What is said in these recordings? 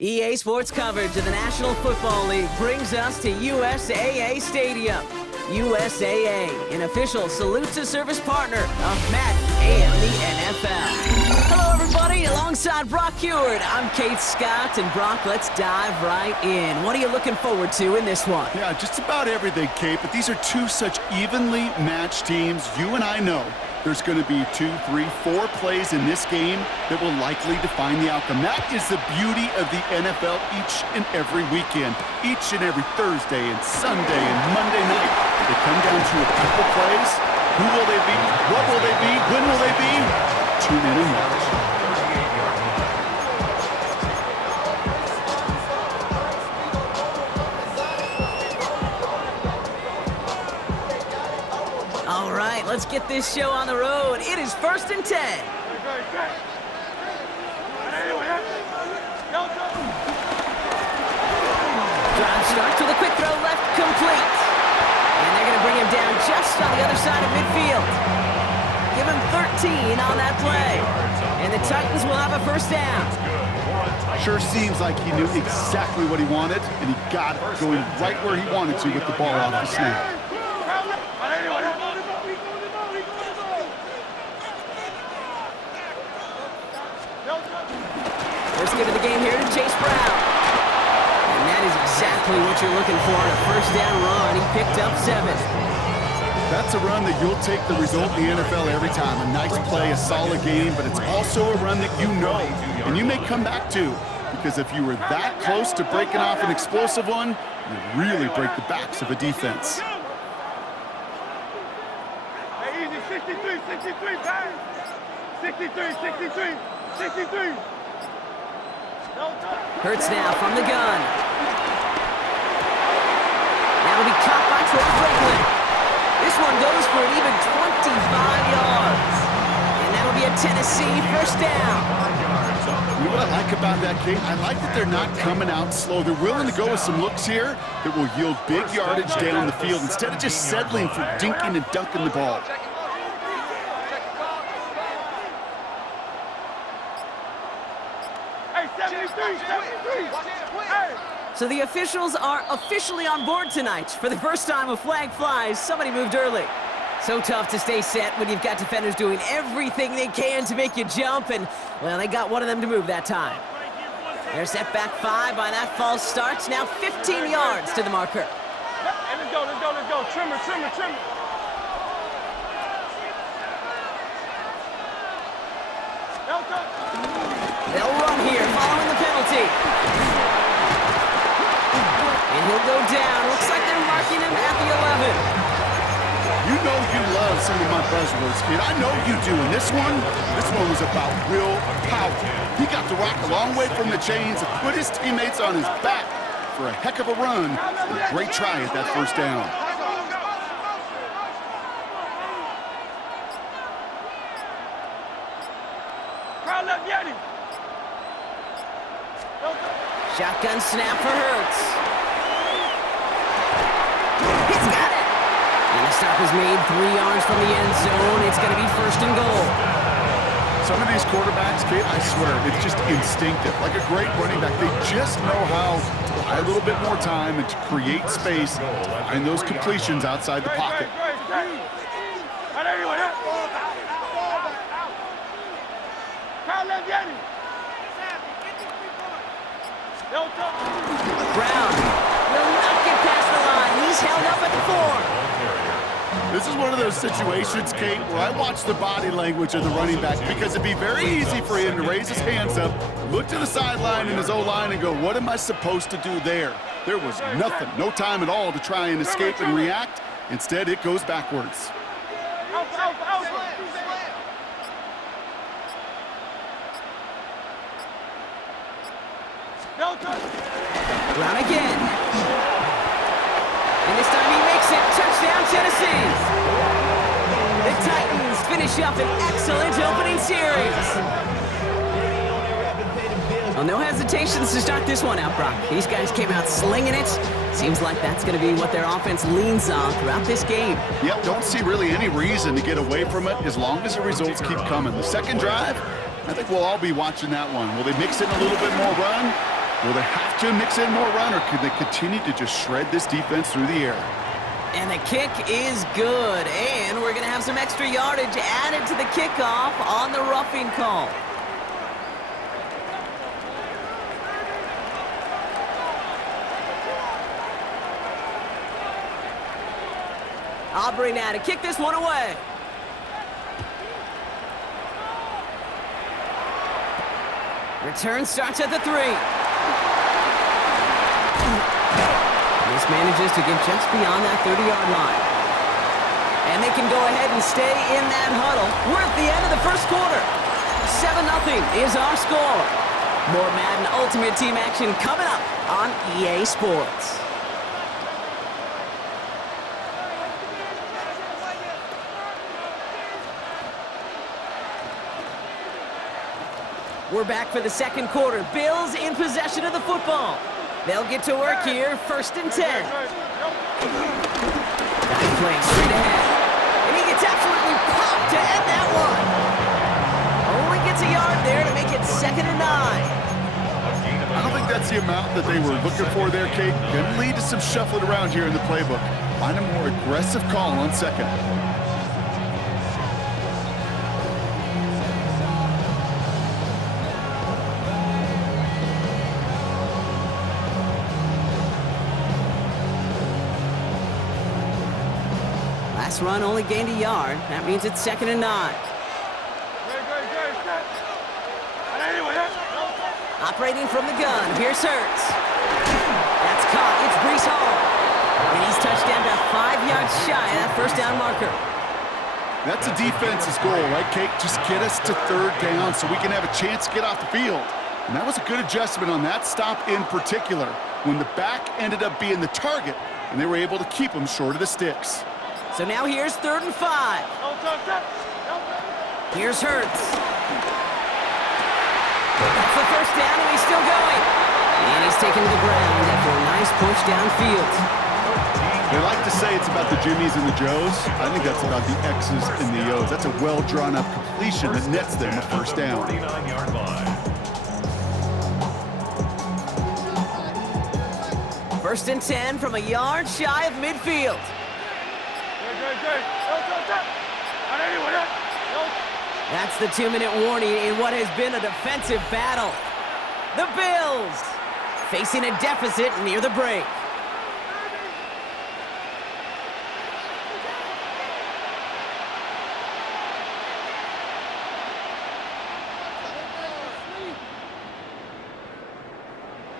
EA Sports coverage of the National Football League brings us to USAA Stadium. USAA, an official salute to service partner of Madden and the NFL. Hello everybody, alongside Brock Heward, I'm Kate Scott, and Brock, let's dive right in. What are you looking forward to in this one? Yeah, just about everything, Kate, but these are two such evenly matched teams. You and I know there's going to be 2, 3, 4 plays in this game that will likely define the outcome. That is the beauty of the NFL each and every weekend, each and every Thursday and Sunday and Monday night. They come down to a couple plays. Who will they be? What will they be? When will they be? Tune in and watch. All right, let's get this show on the road. It is 1st and 10. Drive starts with a quick throw left, complete. And they're going to bring him down just on the other side of midfield. Give him 13 on that play. And the Titans will have a first down. Sure seems like he knew exactly what he wanted, and he got it going right where he wanted to with the ball off the snap. First give of the game here to Chase Brown. And that is exactly what you're looking for on a first down run. He picked up 7. That's a run that you'll take the result in the NFL every time. A nice play, a solid game, but it's also a run that you know, and you may come back to, because if you were that close to breaking off an explosive one, you really break the backs of a defense. Hey, easy, 63, 63, bang! 63, 63, 63. Hurts now from the gun. That'll be caught by Troy Franklin. This one goes for an even 25 yards. And that'll be a Tennessee first down. You know what I like about that, Kate? I like that they're not coming out slow. They're willing to go with some looks here that will yield big yardage down the field instead of just settling for dinking and dunking the ball. So the officials are officially on board tonight. For the first time, a flag flies. Somebody moved early. So tough to stay set when you've got defenders doing everything they can to make you jump, and, well, they got one of them to move that time. They're set back 5 by that false start. Now 15 yards to the marker. Hey, let's go. Trimmer. They'll run here, following the penalty. And he'll go down. Looks like they're marking him at the 11. You know you love some of my buzzwords, kid. I know you do. And this one was about real power. He got the rock a long way from the chains and put his teammates on his back for a heck of a run and a great try at that first down. Shotgun snap for Hurts. He's got it! And the stop is made 3 yards from the end zone. It's going to be 1st and goal. Some of these quarterbacks, Kate, I swear, it's just instinctive. Like a great running back, they just know how to buy a little bit more time and to create space to find those completions outside the pocket. Brown will not get past the line. He's held up at the 4. This is one of those situations, Kate, where I watch the body language of the running back because it'd be very easy for him to raise his hands up, look to the sideline in his O-line and go, what am I supposed to do there? There was nothing, no time at all to try and escape and react. Instead, it goes backwards. Brown again. And this time he makes it. Touchdown, Tennessee. The Titans finish up an excellent opening series. Well, no hesitations to start this one out, Brock. These guys came out slinging it. Seems like that's going to be what their offense leans on throughout this game. Yep, don't see really any reason to get away from it as long as the results keep coming. The second drive, I think we'll all be watching that one. Will they mix in a little bit more run? Will they have to mix in more run, or can they continue to just shred this defense through the air? And the kick is good. And we're going to have some extra yardage added to the kickoff on the roughing call. Aubrey now to kick this one away. Return starts at the 3. This manages to get just beyond that 30-yard line. And they can go ahead and stay in that huddle. We're at the end of the first quarter. 7-0 is our score. More Madden Ultimate Team action coming up on EA Sports. We're back for the second quarter. Bills in possession of the football. They'll get to work here, 1st and 10. Nice play straight ahead. And he gets absolutely popped to end that one. Only gets a yard there to make it 2nd and 9. I don't think that's the amount that they were looking for there, Kate. Going to lead to some shuffling around here in the playbook. Find a more aggressive call on 2nd. Last run only gained a yard. That means it's 2nd and 9. Operating from the gun, here's Hurts. That's caught, it's Breece Hall. And he's touched down about 5 yards shy of that first down marker. That's a defense's goal, right, Kate? Just get us to 3rd down so we can have a chance to get off the field. And that was a good adjustment on that stop in particular, when the back ended up being the target, and they were able to keep him short of the sticks. So now here's 3rd and 5. Here's Hurts. That's the first down, and he's still going. And he's taken to the ground after a nice push downfield. They like to say it's about the Jimmies and the Joes. I think that's about the X's and the O's. That's a well-drawn-up completion that nets them a first down. 49-yard line. 1st and 10 from a yard shy of midfield. That's the 2-minute warning in what has been a defensive battle. The Bills facing a deficit near the break.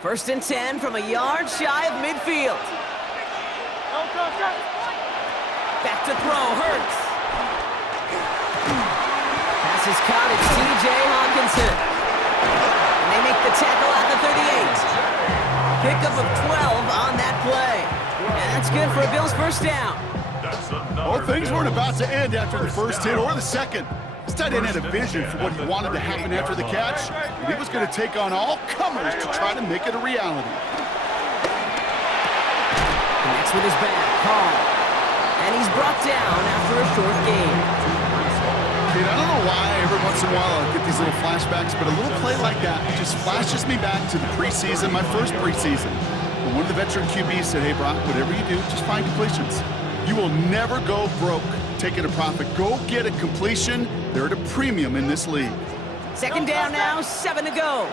First and 10 from a yard shy of midfield. Back to throw, Hurts. Pass is caught, it's T.J. Hawkinson. And they make the tackle at the 38. Pickup of 12 on that play. And that's good for a Bills first down. Well, things weren't about to end after the first hit or the second. This tight end had a vision for what he wanted to happen after the catch, and he was going to take on all comers to try to make it a reality. Connects with his back, Hall. And he's brought down after a short gain. Kid, I don't know why every once in a while I get these little flashbacks, but a little play like that just flashes me back to the preseason, my first preseason. When one of the veteran QBs said, hey, Brock, whatever you do, just find completions. You will never go broke taking a profit. Go get a completion. They're at a premium in this league. Second down now, 7 to go.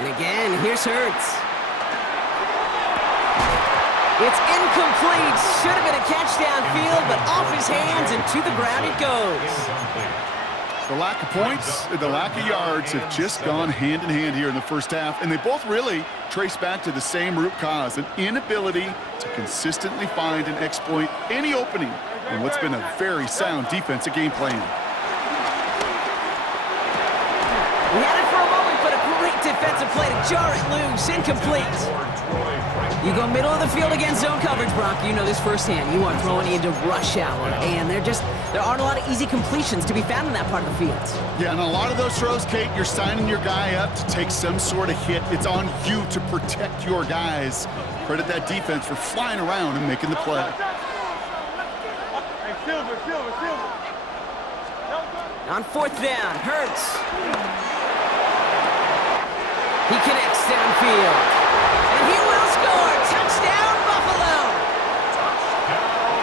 And again, here's Hurts. It's incomplete. Should have been a catch downfield, but off his hands and to the ground it goes. The lack of points and the lack of yards have just gone hand in hand here in the first half, and they both really trace back to the same root cause, an inability to consistently find and exploit any opening in what's been a very sound defensive game plan. We had it for a moment, but a great defensive play to jar it loose, incomplete. You go middle of the field against zone coverage, Brock. You know this firsthand. You are throwing into rush hour, and there aren't a lot of easy completions to be found in that part of the field. Yeah, and a lot of those throws, Kate, you're signing your guy up to take some sort of hit. It's on you to protect your guys. Credit that defense for flying around and making the play. On 4th down, Hurts. He connects downfield. And he will score. Touchdown, Buffalo.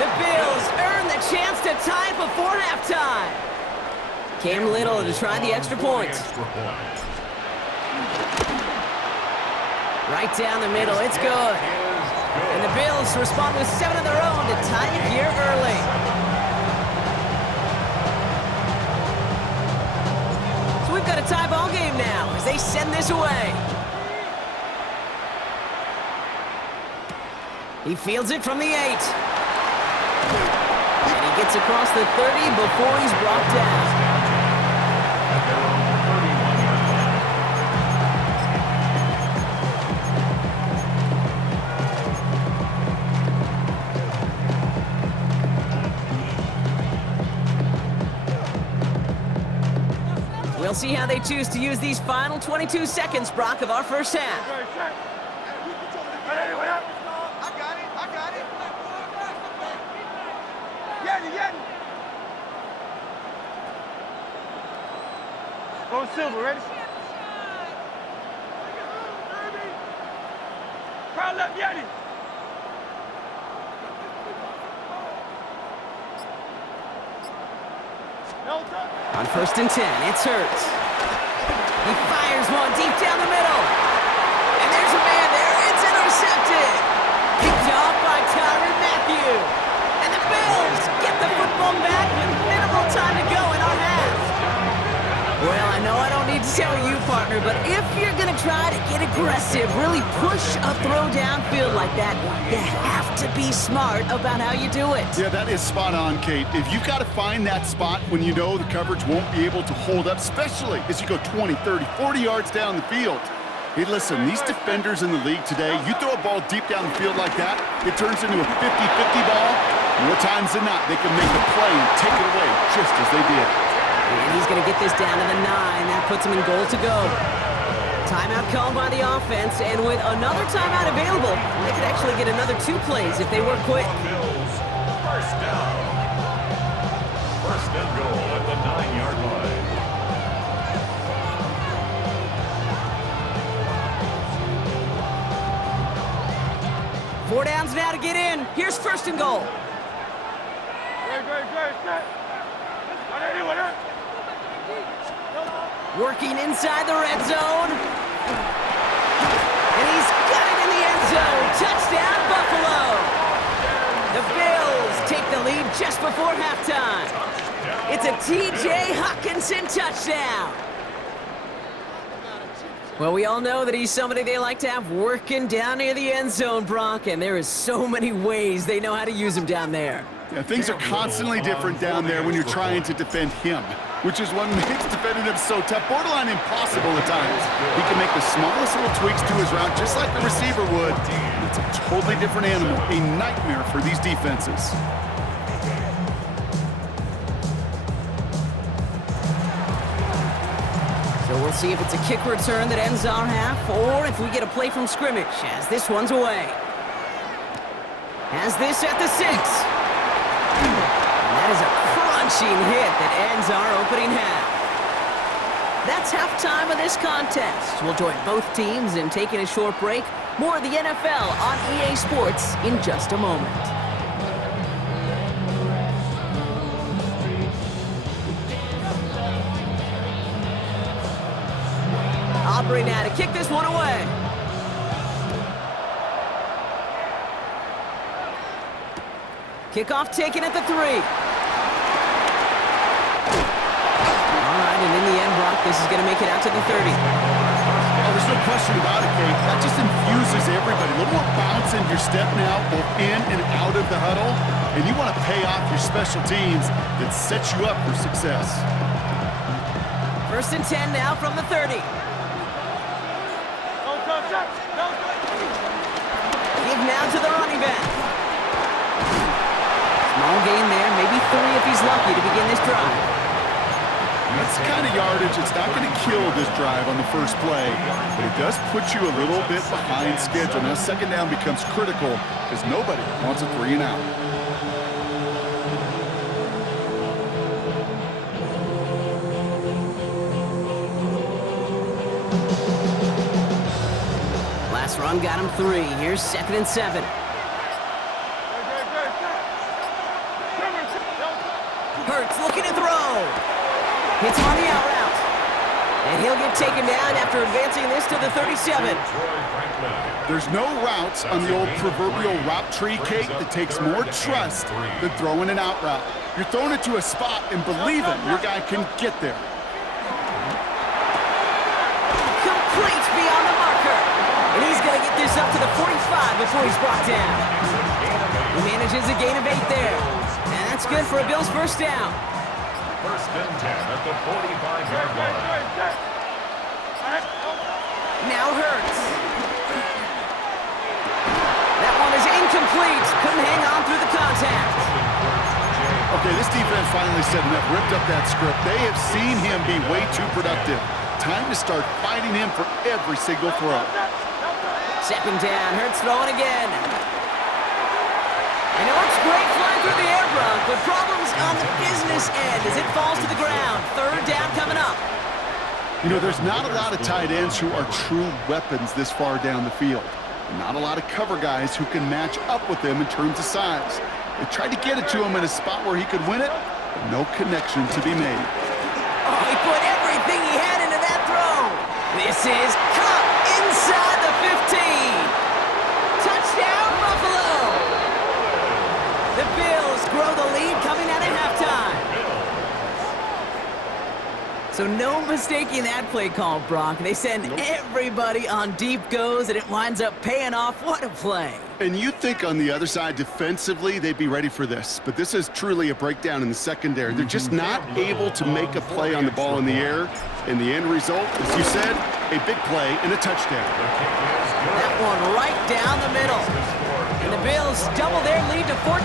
The Bills earn the chance to tie before halftime. Cam Little to try the extra point. Right down the middle. It's good. And the Bills respond with 7 of their own to tie it here early. So we've got a tie ball game now as they send this away. He fields it from the 8. And he gets across the 30 before he's brought down. We'll see how they choose to use these final 22 seconds, Brock, of our first half. I got it. Yeti. Go Silver, ready? Crowd left, Yeti. On 1st and 10, it's Hurts. He fires one deep down the middle. And there's a man there. It's intercepted. Picked off by Tyrann Mathieu. And the Bills get the football back with minimal time to go in our half. Well, I know I don't need to tell you, partner, but if you're going to try to get aggressive, really push a throw downfield like that, you have to be smart about how you do it. Yeah, that is spot on, Kate. If you've got to find that spot when you know the coverage won't be able to hold up, especially as you go 20, 30, 40 yards down the field. Hey, listen, these defenders in the league today, you throw a ball deep down the field like that, it turns into a 50-50 ball. More times than not, they can make the play and take it away just as they did. And he's going to get this down to the 9. That puts him in goal to go. Timeout called by the offense, and with another timeout available, they could actually get another 2 plays if they work quick. First down. First and goal at the 9-yard line. 4 downs now to get in. Here's 1st and goal. Great, set. Working inside the red zone. And he's got it in the end zone. Touchdown, Buffalo. The Bills take the lead just before halftime. It's a T.J. Hockenson touchdown. Well, we all know that he's somebody they like to have working down near the end zone, Brock, and there is so many ways they know how to use him down there. Yeah, things are constantly different down there when you're trying to defend him, which is what makes defending him so tough, borderline impossible at times. He can make the smallest little tweaks to his route just like the receiver would. It's a totally different animal, a nightmare for these defenses. So we'll see if it's a kick return that ends our half, or if we get a play from scrimmage as this one's away. Has this at the 6. And that is a crunching hit that ends our opening half. That's halftime of this contest. We'll join both teams in taking a short break. More of the NFL on EA Sports in just a moment. Aubrey now to kick this one away. Kickoff taken at the 3. All right, and in the end, Brock, this is going to make it out to the 30. Oh, there's no question about it, Kate. That just infuses everybody. A little more bounce in your step now, both in and out of the huddle. And you want to pay off your special teams that set you up for success. 1st and 10 now from the 30. Give now to the running back. Small gain there, maybe 3 if he's lucky to begin this drive. That's the kind of yardage that's not going to kill this drive on the first play, but it does put you a little bit behind schedule. Now, 2nd down becomes critical because nobody wants a 3 and out. Run got him 3. Here's 2nd and 7. Hurts looking to throw. Hits on the out route. And he'll get taken down after advancing this to the 37. There's no routes on the old proverbial route tree, Kate, that takes more trust than throwing an out route. You're throwing it to a spot and believing your guy can get there. Complete beyond the marker. And he's going to get this up to the 45 before he's brought down. He manages a gain of 8 there. And that's good for a Bills first down. 1st and 10 at the 45-yard line. Now Hurts. That one is incomplete. Couldn't hang on through the contact. Okay, this defense finally said enough, ripped up that script. They have seen him be way too productive. Time to start fighting him for every single throw. 2nd down, Hurts throwing again. And it looks great flying through the air, Bronk, but problems on the business end as it falls to the ground. 3rd down coming up. You know, there's not a lot of tight ends who are true weapons this far down the field. And not a lot of cover guys who can match up with them in terms of size. They tried to get it to him in a spot where he could win it, but no connection to be made. Oh, he put everything he had into that throw. This is caught inside the 15. Touchdown, Buffalo. The Bills grow the lead coming out of halftime. So no mistaking that play call, Brock. They send everybody on deep goes, and it winds up paying off. What a play. And you think on the other side, defensively, they'd be ready for this. But this is truly a breakdown in the secondary. They're just not able to make a play on the ball in the air. And the end result, as you said, a big play and a touchdown. That one right down the middle. And the Bills double their lead to 14.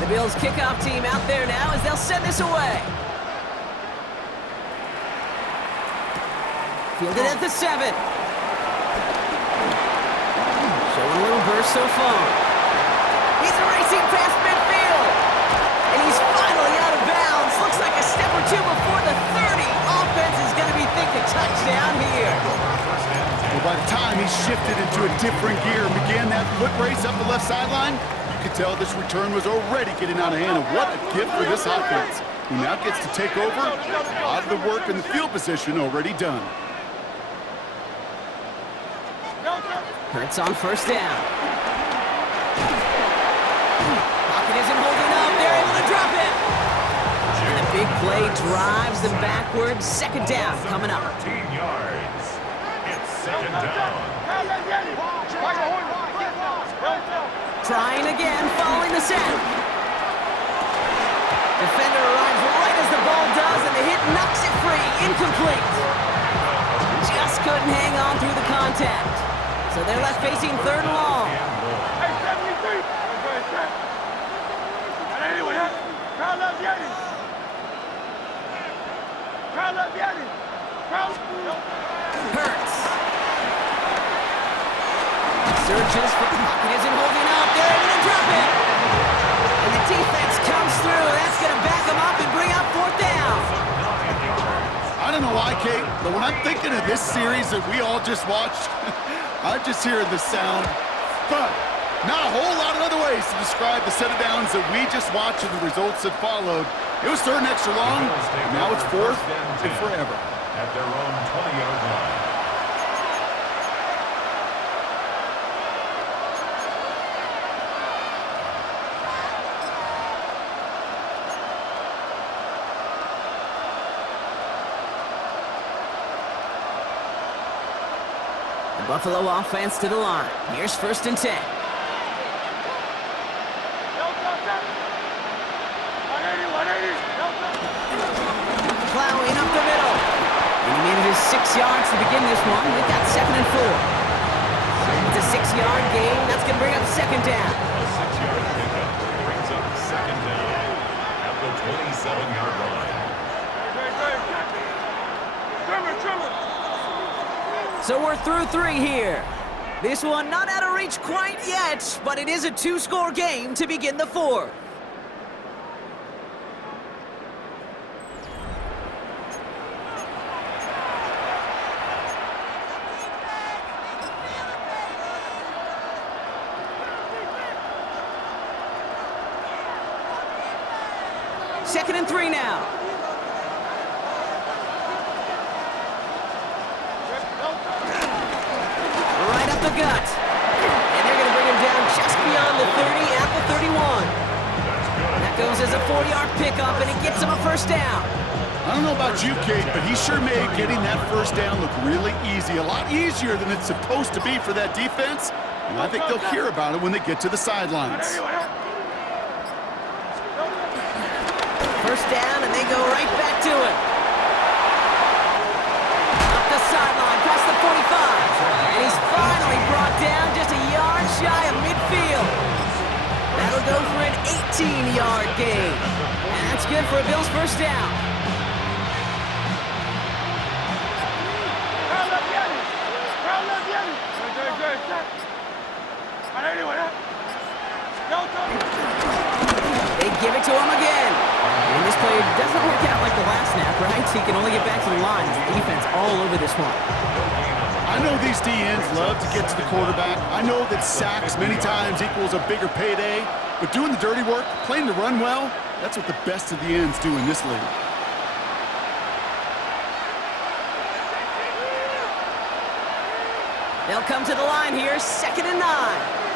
The Bills kickoff team out there now as they'll send this away. Fielded at the 7. Showing a little burst so far. He's racing past midfield. And he's finally out of bounds. Looks like a step or two before the 30. Offense is going to be thinking touchdown here. Well, by the time he shifted into a different gear and began that foot race up the left sideline, you could tell this return was already getting out of hand. And what a gift for this offense. He now gets to take over. A lot of the work in the field position already done. Hurts on 1st down. Pocket isn't holding up. They're able to drop it. And the big play drives them backwards. 2nd down coming up. 13 yards. It's 2nd down. Trying again, following the set. Defender arrives right as the ball does, and the hit knocks it free. Incomplete. Just couldn't hang on through the contact. So they're left facing 3rd and long. Hey, 73. Crowd love Yeti. Crowd love Yeti. Hurts. Searches for the pocket, isn't holding up. They're able to drop it. And the defense comes through. That's going to back them up and bring up 4th down. I don't know why, Kate, but when I'm thinking of this series that we all just watched, I'm just hearing the sound, but not a whole lot of other ways to describe the set of downs that we just watched and the results that followed. It was 3rd and extra long, and now it's 4th and forever. At their own 20-yard line. Buffalo offense to the line. Here's 1st and 10. Plowing up the middle. And he manages 6 yards to begin this one. We've got 2nd and 4. It's a 6-yard gain. That's going to bring up 2nd down. A 6-yard pickup brings up 2nd down at the 27-yard line. So we're through 3 here. This one not out of reach quite yet, but it is a 2-score game to begin the 4th. Second and 3 now. Right up the gut. And they're going to bring him down just beyond the 30 at the 31. That goes as a 4-yard pickup, and it gets him a first down. I don't know about you, Kate, but he sure made getting that first down look really easy. A lot easier than it's supposed to be for that defense. And I think they'll hear about it when they get to the sidelines. First down, and they go right back to it. Up the sideline, past the 45. And he's finally brought down just a yard shy of midfield. That'll go for an 18-yard gain. And that's good for a Bills first down. They give it to him again. And this play doesn't work out like the last snap, right? So he can only get back to the line. The defense all over this one. I know these DNs love to get to the quarterback. I know that sacks many times equals a bigger payday. But doing the dirty work, playing to run well, that's what the best of the ends do in this league. They'll come to the line here, 2nd and 9.